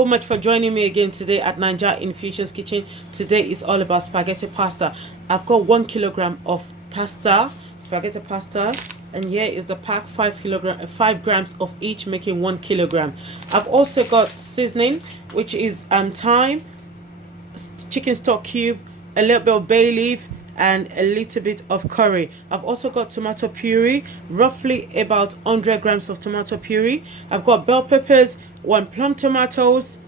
so much for joining me again today at Naija Infusions Kitchen. Today is all about spaghetti pasta. I've got 1 kilogram of pasta, spaghetti pasta, and here is the pack, 5 grams of each, making 1 kilogram. I've also got seasoning, which is thyme, chicken stock cube, a little bit of bay leaf, and a little bit of curry. I've also got tomato puree, roughly about 100 grams of tomato puree. I've got bell peppers, 1 plum tomatoes,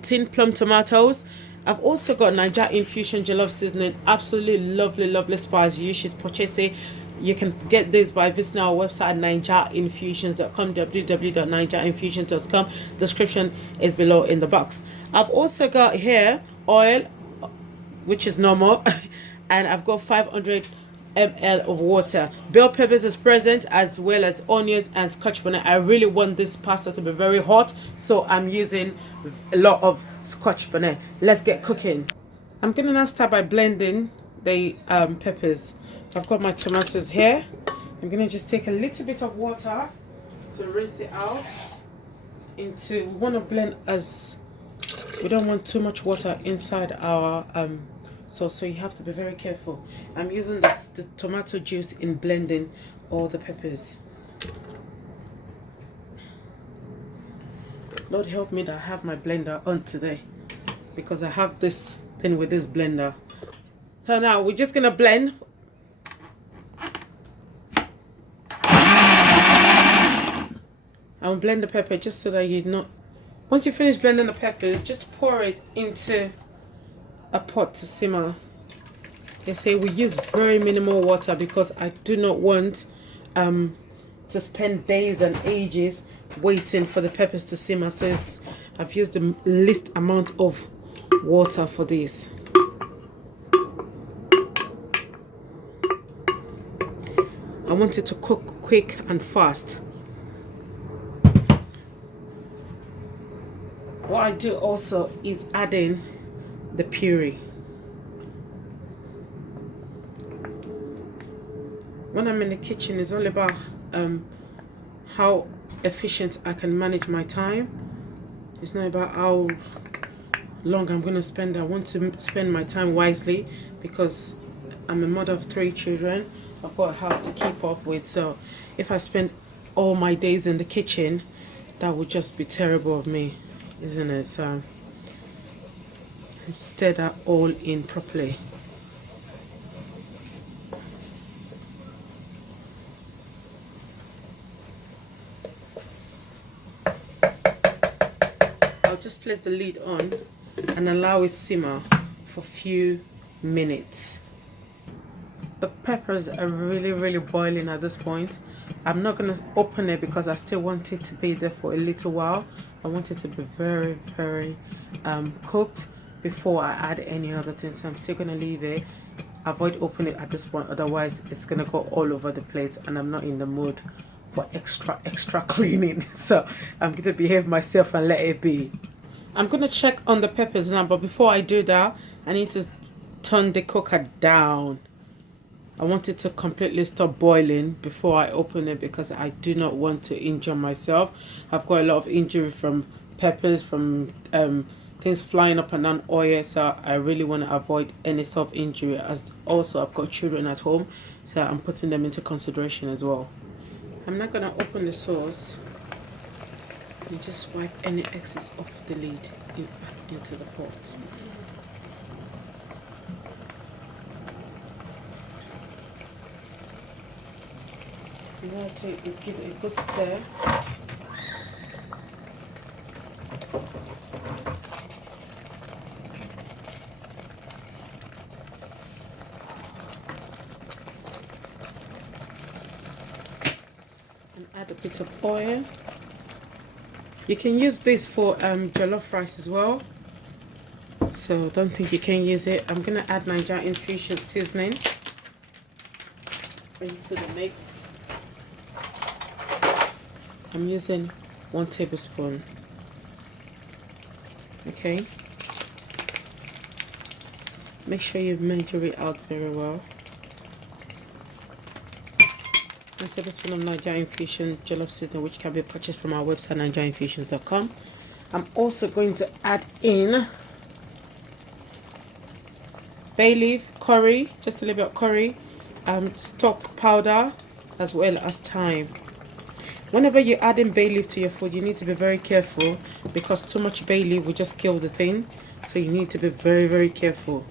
tin plum tomatoes. I've also got Naija Infusion Jollof seasoning, absolutely lovely spice. You should purchase it. You can get this by visiting our website, naijainfusions.com, www.naijainfusions.com. Description is below in the box. I've also got here oil, which is normal, and I've got 500 ml of water. Bell peppers is present, as well as onions and scotch bonnet. I really want this pasta to be very hot, so I'm using a lot of scotch bonnet. Let's get cooking. I'm gonna now start by blending the peppers. I've got my tomatoes here. I'm gonna just take a little bit of water to rinse it out into, we want to blend as, we don't want too much water inside our sauce, so you have to be very careful. I'm using the tomato juice in blending all the peppers. Lord help me that I have my blender on today, because I have this thing with this blender. So now we're just gonna blend. I'll blend the pepper just so that you know. Once you finish blending the peppers, just pour it into a pot to simmer. They say we use very minimal water because I do not want to spend days and ages waiting for the peppers to simmer. So I've used the least amount of water for this. I want it to cook quick and fast. What I do also is adding the puree. When I'm in the kitchen, it's all about how efficient I can manage my time. It's not about how long I'm going to spend. I want to spend my time wisely because I'm a mother of 3 children. I've got a house to keep up with, so if I spend all my days in the kitchen, that would just be terrible of me, isn't it? So stir that all in properly. I'll just place the lid on and allow it simmer for a few minutes. The peppers are really boiling at this point. I'm not going to open it because I still want it to be there for a little while. I want it to be very cooked before I add any other things. So I'm still going to leave it. Avoid opening it at this point, otherwise it's going to go all over the place and I'm not in the mood for extra cleaning. So I'm going to behave myself and let it be. I'm going to check on the peppers now, but before I do that, I need to turn the cooker down. I want it to completely stop boiling before I open it because I do not want to injure myself. I've got a lot of injury from peppers, from things flying up and down oil, so I really want to avoid any sort of injury. As also I've got children at home, so I'm putting them into consideration as well. I'm not going to open the sauce and just wipe any excess off the lid back into the pot. You want to give it a good stir. And add a bit of oil. You can use this for jollof rice as well. So don't think you can use it. I'm gonna add Naija Infusion seasoning into the mix. I'm using 1 tablespoon. Okay. Make sure you measure it out very well. 1 tablespoon of Naija Infusion Jollof seasoning, which can be purchased from our website, naijainfusions.com. I'm also going to add in bay leaf, curry, just a little bit of curry, stock powder, as well as thyme. Whenever you add in bay leaf to your food, you need to be very careful, because too much bay leaf will just kill the thing. So you need to be very, very careful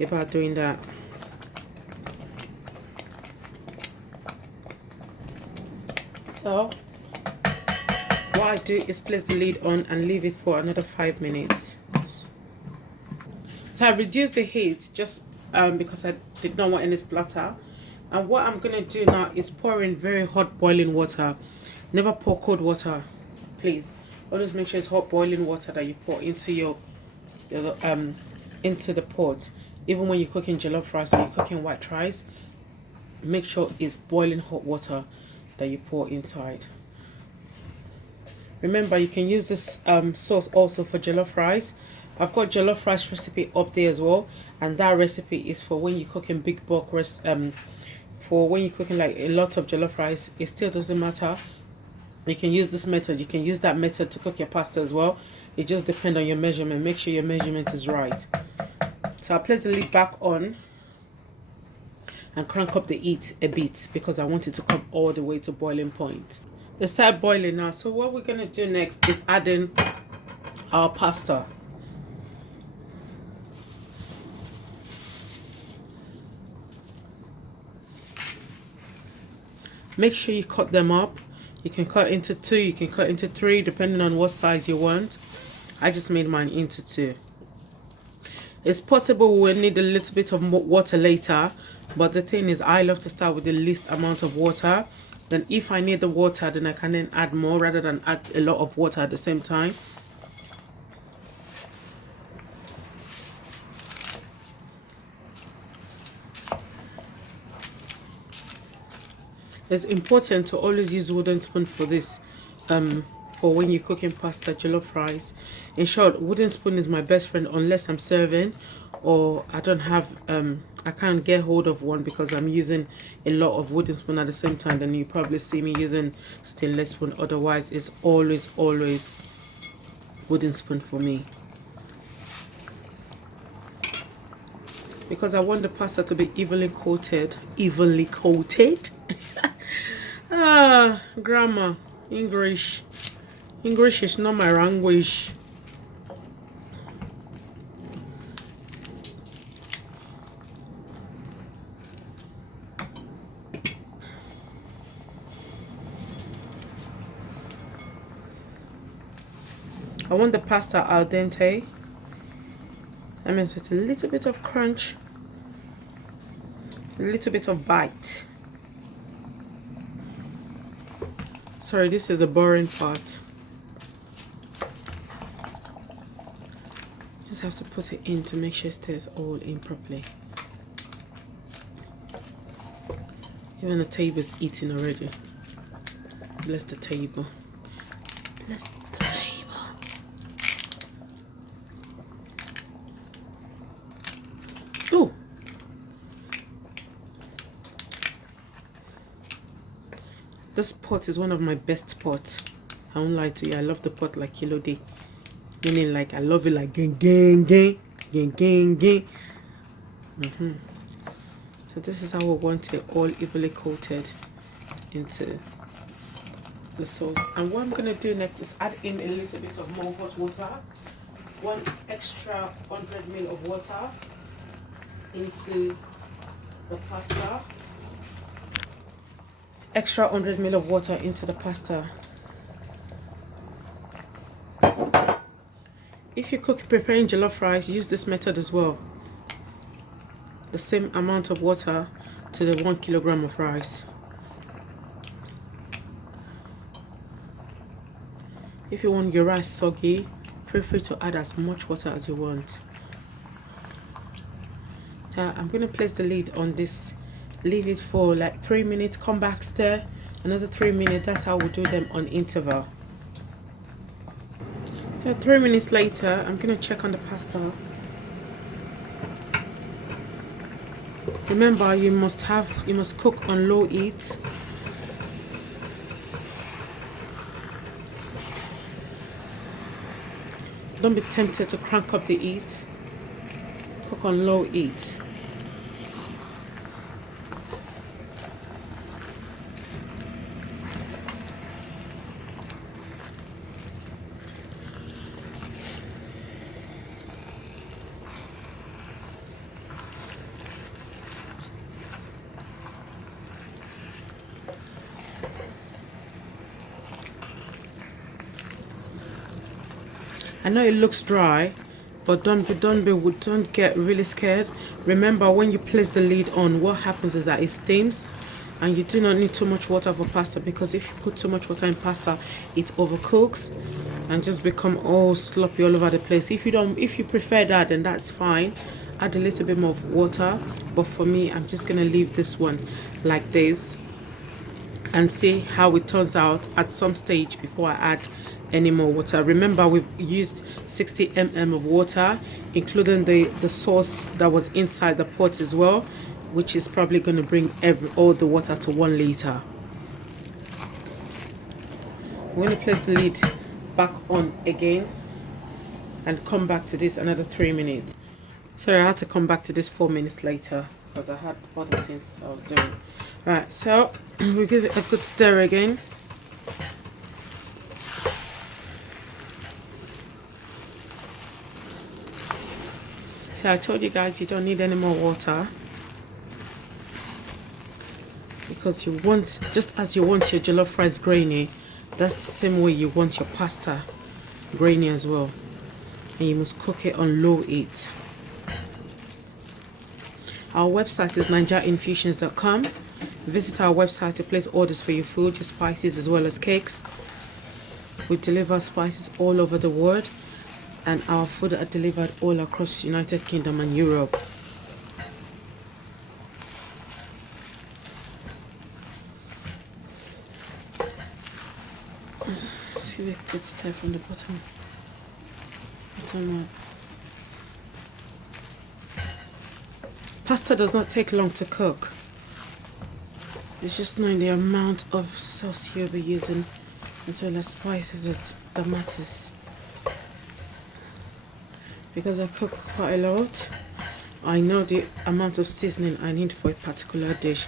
about doing that. So what I do is place the lid on and leave it for another 5 minutes. So I reduced the heat just because I did not want any splatter. And what I'm going to do now is pour in very hot boiling water. Never pour cold water, please. Always make sure it's hot boiling water that you pour into your into the pot. Even when you're cooking jollof rice or you're cooking white rice, make sure it's boiling hot water that you pour inside. Remember, you can use this sauce also for jollof rice. I've got jollof rice recipe up there as well, and that recipe is for when you're cooking big bulk for when you're cooking like a lot of jollof rice. It still doesn't matter, you can use this method, you can use that method to cook your pasta as well. It just depends on your measurement. Make sure your measurement is right. So I'll place the lid back on and crank up the heat a bit, because I want it to come all the way to boiling point. It started boiling now, so what we're going to do next is add in our pasta. Make sure you cut them up. You can cut into 2, you can cut into 3, depending on what size you want. I just made mine into 2. It's possible we'll need a little bit of water later, but the thing is, I love to start with the least amount of water. Then if I need the water, then I can then add more rather than add a lot of water at the same time. It's important to always use wooden spoon for this, for when you're cooking pasta, jollof rice. In short, wooden spoon is my best friend unless I'm serving or I don't have, I can't get hold of one because I'm using a lot of wooden spoon at the same time. Then you probably see me using stainless spoon. Otherwise, it's always wooden spoon for me, because I want the pasta to be evenly coated. Grammar, English is not my language. I want the pasta al dente. That means with a little bit of crunch, a little bit of bite. Sorry, this is the boring part. Just have to put it in to make sure it stays all in properly. Even the table is eating already. Bless the table. Bless the table. Oh! This pot is one of my best pots. I won't lie to you. I love the pot like Kilo Day. Meaning like I love it like gang. So this is how we want it all evenly coated into the sauce. And what I'm going to do next is add in a little bit of more hot water. 1 extra 100 ml of water into the pasta. Extra 100 ml of water into the pasta. If you preparing jollof rice, use this method as well. The same amount of water to the 1 kilogram of rice. If you want your rice soggy, feel free to add as much water as you want. I'm going to place the lid on this. Leave it for like 3 minutes, come back, stir, another 3 minutes. That's how we do them on interval. 3 minutes later, I'm going to check on the pasta. Remember, you must cook on low heat. don't be tempted to crank up the heat. Cook on low heat. I know it looks dry, but don't get really scared. Remember, when you place the lid on, what happens is that it steams, and you do not need too much water for pasta, because if you put too much water in pasta, it overcooks and just become all sloppy all over the place. If you prefer that, then that's fine. Add a little bit more of water, but for me, I'm just gonna leave this one like this and see how it turns out at some stage before I add any more water. Remember, we've used 60 ml of water, including the sauce that was inside the pot as well, which is probably going to bring all the water to 1 liter. I'm going to place the lid back on again and come back to this another 3 minutes. Sorry, I had to come back to this 4 minutes later because I had other things I was doing. Right, so we'll give it a good stir again. So I told you guys you don't need any more water, because you want, just as you want your jollof rice grainy, that's the same way you want your pasta grainy as well, and you must cook it on low heat. Our website is NaijaInfusions.com. Visit our website to place orders for your food, your spices as well as cakes. We deliver spices all over the world, and our food are delivered all across the United Kingdom and Europe. See, we could start from the bottom up. Pasta does not take long to cook. It's just knowing the amount of sauce you'll be using as well as spices that matters. Because I cook quite a lot, I know the amount of seasoning I need for a particular dish.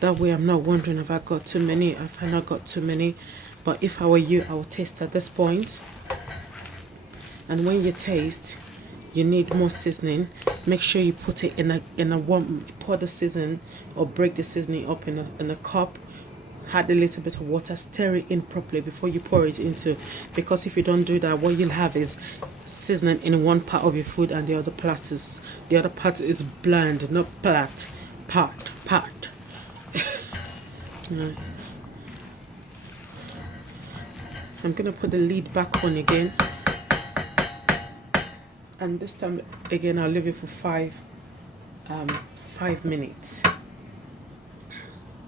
That way I'm not wondering if I got too many, if I not got too many. But if I were you, I would taste at this point. And when you taste, you need more seasoning. Make sure you put it in a warm, pour the seasoning or break the seasoning up in a cup. Add a little bit of water, stir it in properly before you pour it into, because if you don't do that, what you'll have is seasoning in one part of your food and the other part is bland, not part. Right. I'm gonna put the lid back on again, and this time again I'll leave it for 5 minutes.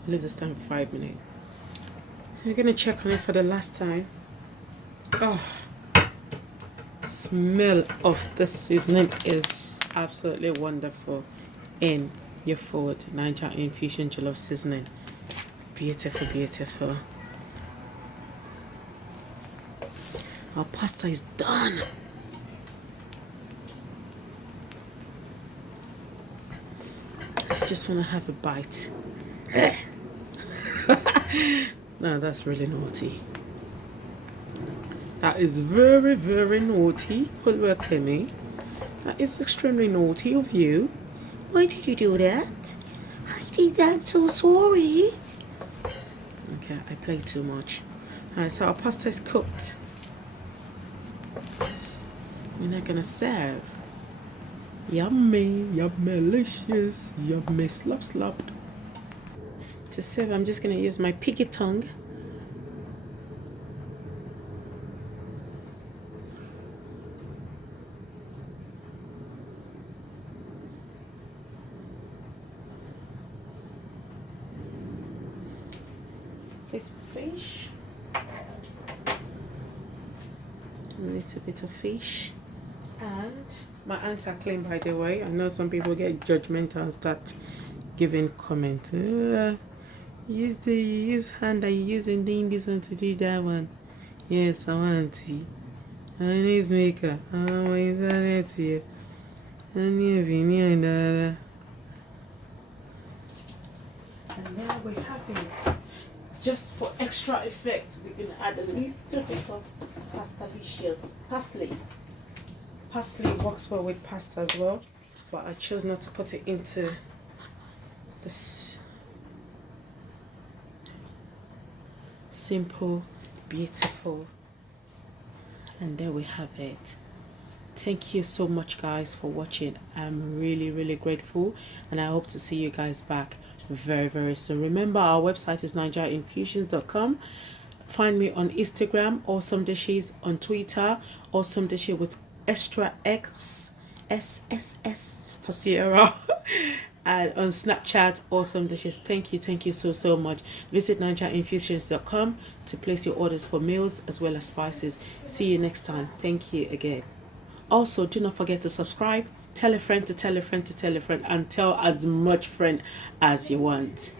Leave this time for 5 minutes. We're gonna check on it for the last time. Oh, the smell of the seasoning is absolutely wonderful in your food. Naija Infusion Jollof seasoning, beautiful, beautiful. Our pasta is done. I just want to have a bite. No, that's really naughty. That is very, very naughty. That is extremely naughty of you. Why did you do that? I did that, I'm so sorry. Okay, I played too much. Alright, so our pasta is cooked. We're not gonna serve. Yummy, yummy-licious, yummy slop. To serve, I'm just going to use my piggy tongue. Place the fish. A little bit of fish. And my hands are clean, by the way. I know some people get judgmental and start giving comments. Use hand that you use in doing this one to do that one. Yes, I want to. Chinese maker. My internet here. And there we have it. Just for extra effect, we're gonna add a little bit of pastelicious parsley. Parsley works well with pasta as well, but I chose not to put it into this simple, beautiful, and there we have it. Thank you so much, guys, for watching. I'm really grateful, and I hope to see you guys back very soon. Remember, our website is nigerinfusions.com. Find me on Instagram, Awesome Dishes, on Twitter, Awesome Dishes with extra X SSS for Sierra, and on Snapchat, Awesome Dishes. Thank you so much. Visit nigerinfusions.com to place your orders for meals as well as spices. See you next time. Thank you again. Also, do not forget to subscribe, tell a friend to tell a friend to tell a friend, and tell as much friend as you want.